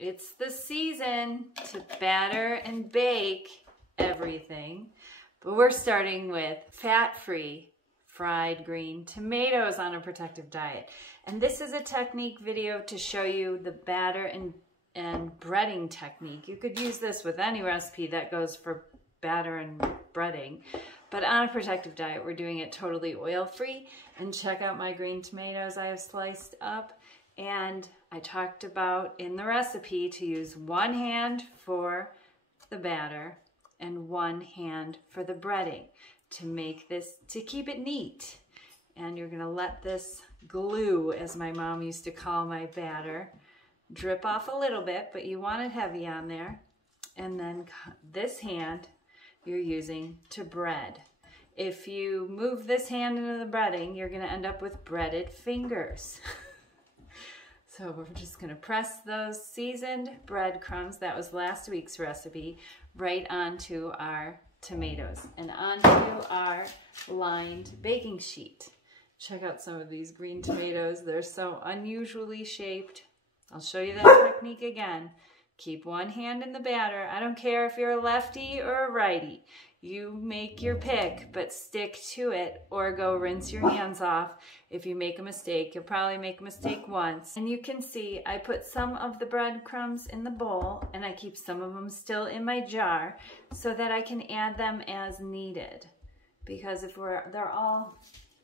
It's the season to batter and bake everything, but we're starting with fat-free fried green tomatoes on a protective diet. And this is a technique video to show you the batter and breading technique. You could use this with any recipe that goes for batter and breading, but on a protective diet, we're doing it totally oil-free. And check out my green tomatoes I have sliced up. And I talked about in the recipe to use one hand for the batter and one hand for the breading to make this, to keep it neat. And you're gonna let this glue, as my mom used to call my batter, drip off a little bit, but you want it heavy on there. And then this hand you're using to bread. If you move this hand into the breading, you're gonna end up with breaded fingers. So we're just gonna press those seasoned breadcrumbs, that was last week's recipe, right onto our tomatoes and onto our lined baking sheet. Check out some of these green tomatoes. They're so unusually shaped. I'll show you that technique again. Keep one hand in the batter. I don't care if you're a lefty or a righty. You make your pick, but stick to it or go rinse your hands off. If you make a mistake, you'll probably make a mistake once. And you can see I put some of the breadcrumbs in the bowl and I keep some of them still in my jar so that I can add them as needed. Because if they're all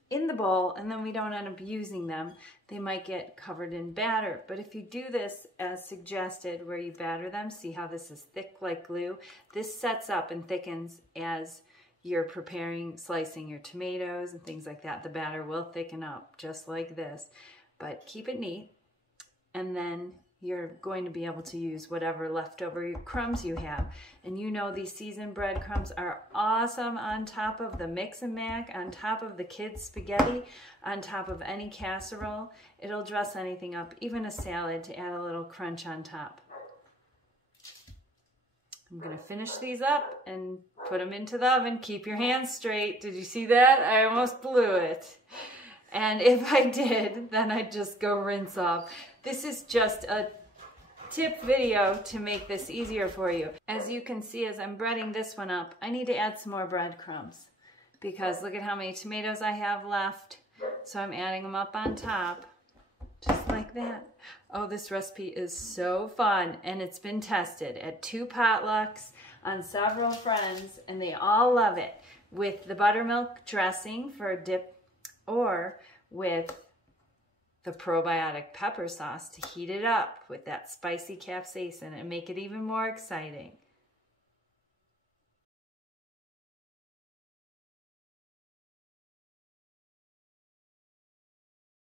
in the bowl and then we don't end up using them, they might get covered in batter. But if you do this as suggested, where you batter them, see how this is thick like glue? This sets up and thickens as you're preparing, slicing your tomatoes and things like that. The batter will thicken up just like this, but keep it neat. And then you're going to be able to use whatever leftover crumbs you have. And you know these seasoned breadcrumbs are awesome on top of the mix and mac, on top of the kids' spaghetti, on top of any casserole. It'll dress anything up, even a salad, to add a little crunch on top. I'm gonna finish these up and put them into the oven. Keep your hands straight. Did you see that? I almost blew it. And if I did, then I'd just go rinse off. This is just a tip video to make this easier for you. As you can see, as I'm breading this one up, I need to add some more breadcrumbs because look at how many tomatoes I have left. So I'm adding them up on top, just like that. Oh, this recipe is so fun, and it's been tested at 2 potlucks on several friends, and they all love it with the buttermilk dressing for a dip, or with the probiotic pepper sauce to heat it up with that spicy capsaicin and make it even more exciting.